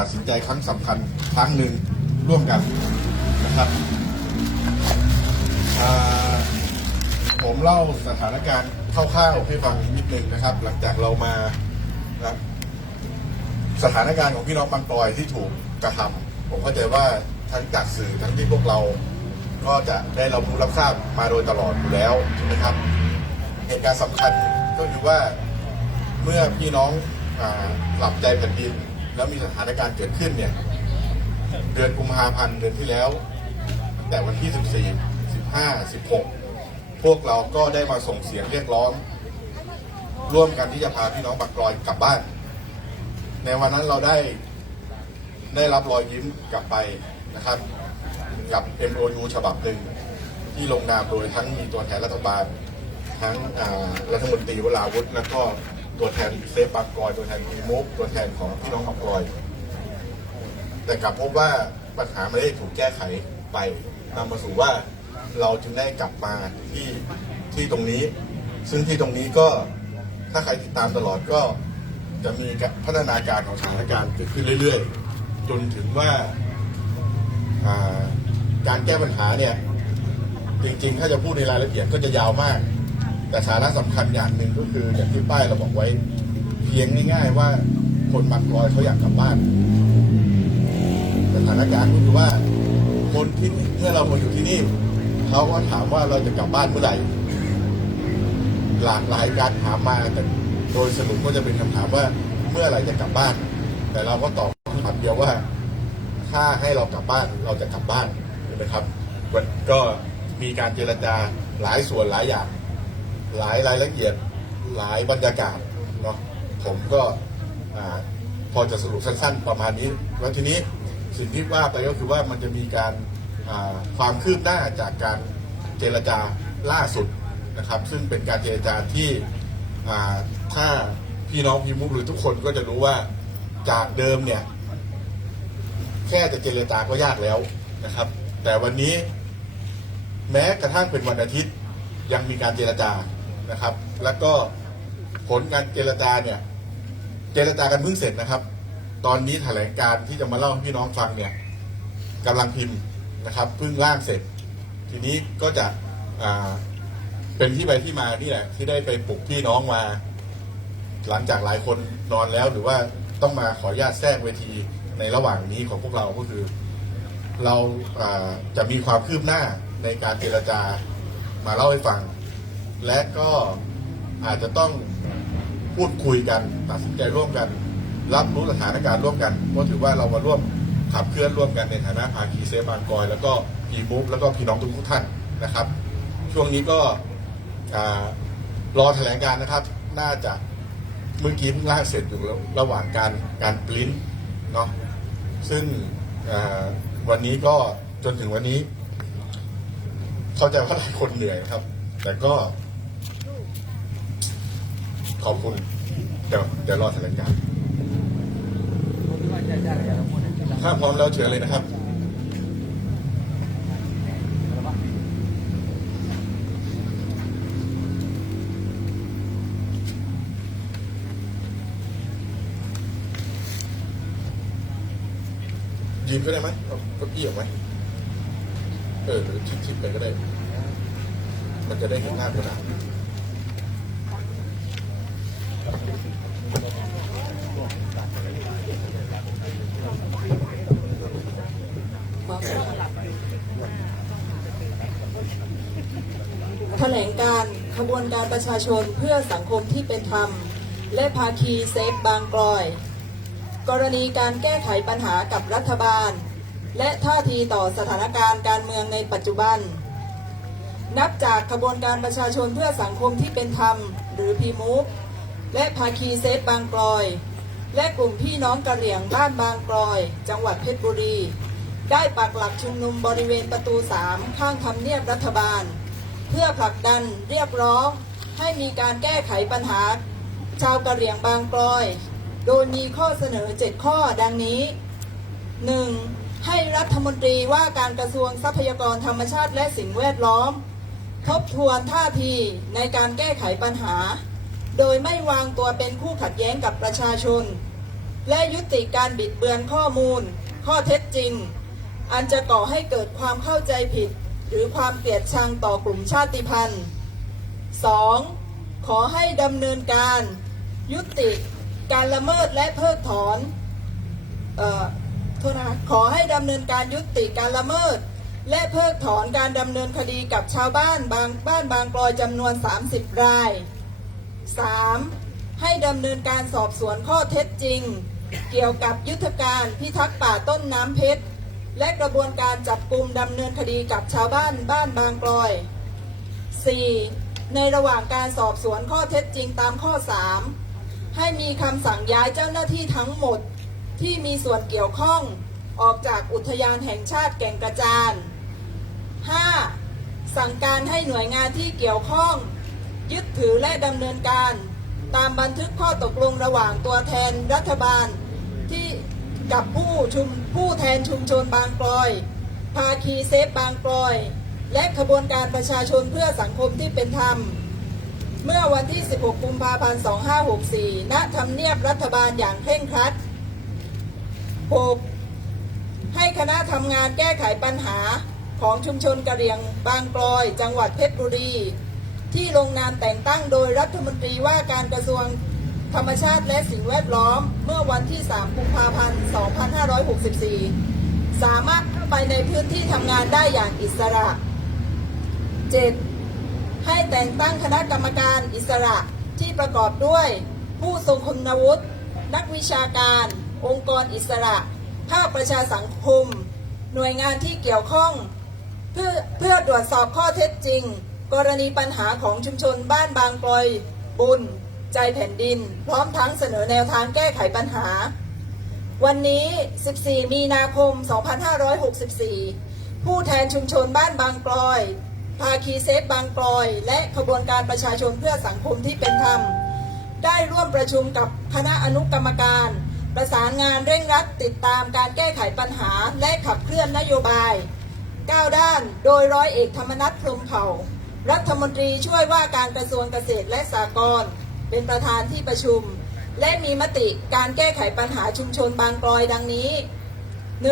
ตัดสินใจครั้งสำคัญครั้งหนึ่งร่วมกันนะครับผมเล่าสถานการณ์คร่าวๆให้ฟังนิดนึงนะครับ หลังจากเรามานะสถานการณ์ของพี่น้องบางกลอยที่ถูกกระทำผมเข้าใจว่าทั้งจากสื่อทั้งที่พวกเราก็จะได้รับรู้รับทราบมาโดยตลอดอยู่แล้วนะครับ เหตุการณ์สำคัญก็คือว่าเมื่อพี่น้องอหลับใจแผ่นดิน แล้วมีสถานการณ์เกิดขึ้นเนี่ยเดือนกุมภาพันธ์เดือนที่แล้วตั้งแต่วันที่ 14 15 16 พวกเราก็ได้มาส่งเสียงเรียกร้อง ร่วมกันที่จะพาพี่น้องบางกลอยกลับบ้าน ในวันนั้นเราได้ได้รับรอยยิ้มกลับไปนะครับ กับ MOU ฉบับหนึ่งที่ลงนามโดยทั้งมีตัวแทนรัฐบาล ทั้งรัฐมนตรีวราวุฒิแล้วก็ ตัวแทนเซฟบางกอยตัวแทนพีมุกตัวแทนของพี่น้องบางกลอย แต่กลับพบว่าปัญหาไม่ได้ถูกแก้ไขไปนำมาสู่ว่าเราจึงได้กลับมาที่ที่ตรงนี้ ซึ่งที่ตรงนี้ก็ถ้าใครติดตามตลอดก็จะมีพัฒนาการของสถานการณ์เกิดขึ้นเรื่อยๆ จนถึงว่าการแก้ปัญหาเนี่ย จริงๆ ถ้าจะพูดในรายละเอียดก็จะยาวมาก แต่สาระสำคัญอย่างหนึ่งก็คืออย่างที่ป้ายเราบอกไว้ เพียงง่ายๆว่าคนบางกลอยเขาอยากกลับบ้านสถานการณ์ก็คือว่า คนที่เมื่อเรามาอยู่ที่นี่เขาก็ถามว่าเราจะกลับบ้านเมื่อไหร่ หลากหลายการถามมาแต่โดยสรุปก็จะเป็นคำถามว่าเมื่อไหร่จะกลับบ้าน แต่เราก็ตอบคำถามเดียวว่า ถ้าให้เรากลับบ้านเราจะกลับบ้านนะครับ ก็มีการเจรจาหลายส่วนหลายอย่าง หลายรายละเอียดหลายบรรยากาศเนาะผมก็อพอจะสรุปสั้นๆประมาณนี้ แล้วทีนี้สิ่งที่ว่าไปก็คือว่ามันจะมีการความคืบหน้าจากการเจรจาล่าสุดนะครับ ซึ่งเป็นการเจรจาที่ถ้าพี่น้องพี่มุกหรือทุกคนก็จะรู้ว่าจากเดิมเนี่ย แค่จะเจรจาก็ยากแล้วนะครับ แต่วันนี้ แม้กระทั่งเป็นวันอาทิตย์ยังมีการเจรจา นะครับ แล้วก็ผลการเจรจาเนี่ย เจรจากันเพิ่งเสร็จนะครับ ตอนนี้แถลงการที่จะมาเล่าให้พี่น้องฟังเนี่ยกำลังพิมพ์นะครับเพิ่งร่างเสร็จ ทีนี้ก็จะเป็นที่ไปที่มานี่แหละที่ได้ไปปลุกพี่น้องมา หลังจากหลายคนนอนแล้วหรือว่าต้องมาขออนุญาตแทรกเวทีในระหว่างนี้ของพวกเราก็คือ เราอ่าจะมีความคืบหน้าในการเจรจามาเล่าให้ฟัง และก็อาจจะต้องพูดคุยกันตัดสินใจร่วมกัน รับรู้สถานการณ์ร่วมกันเพราะถือว่าเรามาร่วมขับเคลื่อนร่วมกันในฐานะภาคีเซฟบางกอย แล้วก็พีบุ๊กแล้วก็พี่น้องทุกท่านนะครับ ช่วงนี้ก็รอแถลงการนะครับ น่าจะเมื่อกี้เพิ่งล่าเสร็จอยู่ระหว่างการการปริ้นเนาะซึ่งวันนี้ก็จนถึงวันนี้ เข้าใจว่าหลายคนเหนื่อยครับ แต่ก็ ขอบคุณเดี๋ยวเดี๋ยวรอแถลงการณ์ถ้าพร้อมแล้วเชิญเลยนะครับยืนก็ได้ไหมเอาเก้าอี้ออกไหมเออหรือชิดๆไปก็ได้ มันจะได้เห็นหน้ากระดาษ แถลงการ ขบวนการประชาชนเพื่อสังคมที่เป็นธรรม และภาคีเซฟบางกลอย กรณีการแก้ไขปัญหากับรัฐบาล และท่าทีต่อสถานการณ์การเมืองในปัจจุบัน นับจากขบวนการประชาชนเพื่อสังคมที่เป็นธรรม หรือพีมูฟและภาคีเซฟบางกลอย และกลุ่มพี่น้องกะเหรี่ยงบ้านบางกลอย จังหวัดเพชรบุรี ได้ปักหลักชุมนุมบริเวณประตู 3 ข้างทำเนียบรัฐบาล เพื่อผลักดันเรียกร้องให้มีการแก้ไขปัญหาชาวกะเหรี่ยงบางกลอย โดยมีข้อเสนอ 7 ข้อดังนี้ 1. ให้รัฐมนตรีว่าการกระทรวงทรัพยากรธรรมชาติและสิ่งแวดล้อม ทบทวนท่าทีในการแก้ไขปัญหา โดยไม่วางตัวเป็นคู่ขัดแย้งกับประชาชน และยุติการบิดเบือนข้อมูล ข้อเท็จจริง อันจะก่อให้เกิดความเข้าใจผิด หรือความเกลียดชังต่อกลุ่มชาติพันธุ์ 2. ขอให้ดำเนินการ ยุติการละเมิดและเพิกถอนเอ่อโทษนะคะขอให้ดำเนินการยุติการละเมิด และเพิกถอนการดำเนินคดีกับชาวบ้านบางบ้านบางกลอยจำนวน 30 ราย 3. ให้ดำเนินการสอบสวนข้อเท็จจริง เกี่ยวกับยุทธการพิทักษ์ป่าต้นน้ำเพชร และกระบวนการจับกลุ่มดำเนินคดีกับชาวบ้านบ้านบางกลอย 4. ในระหว่างการสอบสวนข้อเท็จจริงตามข้อ 3 ให้มีคำสั่งย้ายเจ้าหน้าที่ทั้งหมดที่มีส่วนเกี่ยวข้องออกจากอุทยานแห่งชาติแก่งกระจาน 5. สั่งการให้หน่วยงานที่เกี่ยวข้อง ยึดถือและดำเนินการ ตามบันทึกข้อตกลงระหว่างตัวแทนรัฐบาลที่ กับผู้ชุมผู้แทนชุมชนบางกลอย ภาคีเซฟบางกลอย และขบวนการประชาชนเพื่อสังคมที่เป็นธรรม เมื่อวันที่ 16 กุมภาพันธ์ 2564 ณ ทำเนียบรัฐบาลอย่างเคร่งครัด 6. ให้คณะทำงานแก้ไขปัญหาของชุมชนกะเหรี่ยงบางกลอย จังหวัดเพชรบุรี ที่ลงนามแต่งตั้งโดยรัฐมนตรีว่าการกระทรวง ธรรมชาติและสิ่งแวดล้อมเมื่อวันที่ 3 กุมภาพันธ์ 2564 สามารถเข้าไปในพื้นที่ทำงานได้อย่างอิสระ 7. ให้แต่งตั้งคณะกรรมการอิสระที่ประกอบด้วย ผู้ทรงคุณวุฒิ นักวิชาการ องค์กรอิสระ ภาคประชาสังคม หน่วยงานที่เกี่ยวข้อง เพื่อเพื่อตรวจสอบข้อเท็จจริง กรณีปัญหาของชุมชนบ้านบางกลอยบุญ ใจแผ่นดิน พร้อมทั้งเสนอแนวทางแก้ไขปัญหา วันนี้ 14 มีนาคม 2564 ผู้แทนชุมชนบ้านบางกลอย ภาคีเซฟบางกลอย และขบวนการประชาชนเพื่อสังคมที่เป็นธรรม ได้ร่วมประชุมกับคณะอนุกรรมการ ประสานงานเร่งรัดติดตามการแก้ไขปัญหาและขับเคลื่อนนโยบาย9ด้านโดยร้อยเอกธรรมนัฐพรมเผ่า รัฐมนตรีช่วยว่าการกระทรวงเกษตรและสหกรณ์ เป็นประธานที่ประชุม และมีมติการแก้ไขปัญหาชุมชนบางกลอยดังนี้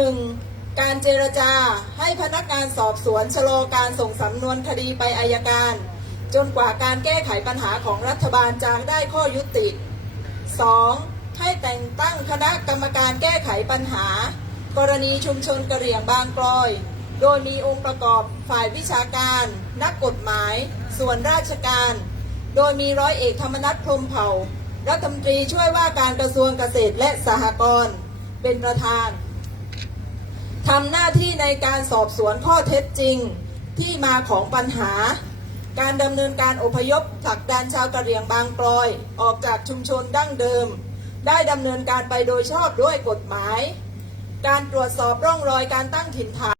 1. การเจรจาให้พนักงานสอบสวนชะลอการส่งสำนวนคดีไปอายการ จนกว่าการแก้ไขปัญหาของรัฐบาลจะได้ข้อยุติ 2. ให้แต่งตั้งคณะกรรมการแก้ไขปัญหา กรณีชุมชนกระเหรี่ยงบางกลอย โดยมีองค์ประกอบฝ่ายวิชาการ นักกฎหมาย ส่วนราชการ โดยมีร้อยเอกธรรมนัฐพรมเผ่า รัฐมนตรีช่วยว่าการกระทรวงเกษตรและสหกรณ์เป็นประธานทำหน้าที่ในการสอบสวนข้อเท็จจริงที่มาของปัญหา การดำเนินการอพยพผลักดันชาวกะเหรี่ยงบางกลอย ออกจากชุมชนดั้งเดิม ได้ดำเนินการไปโดยชอบด้วยกฎหมาย การตรวจสอบร่องรอยการตั้งถิ่นฐาน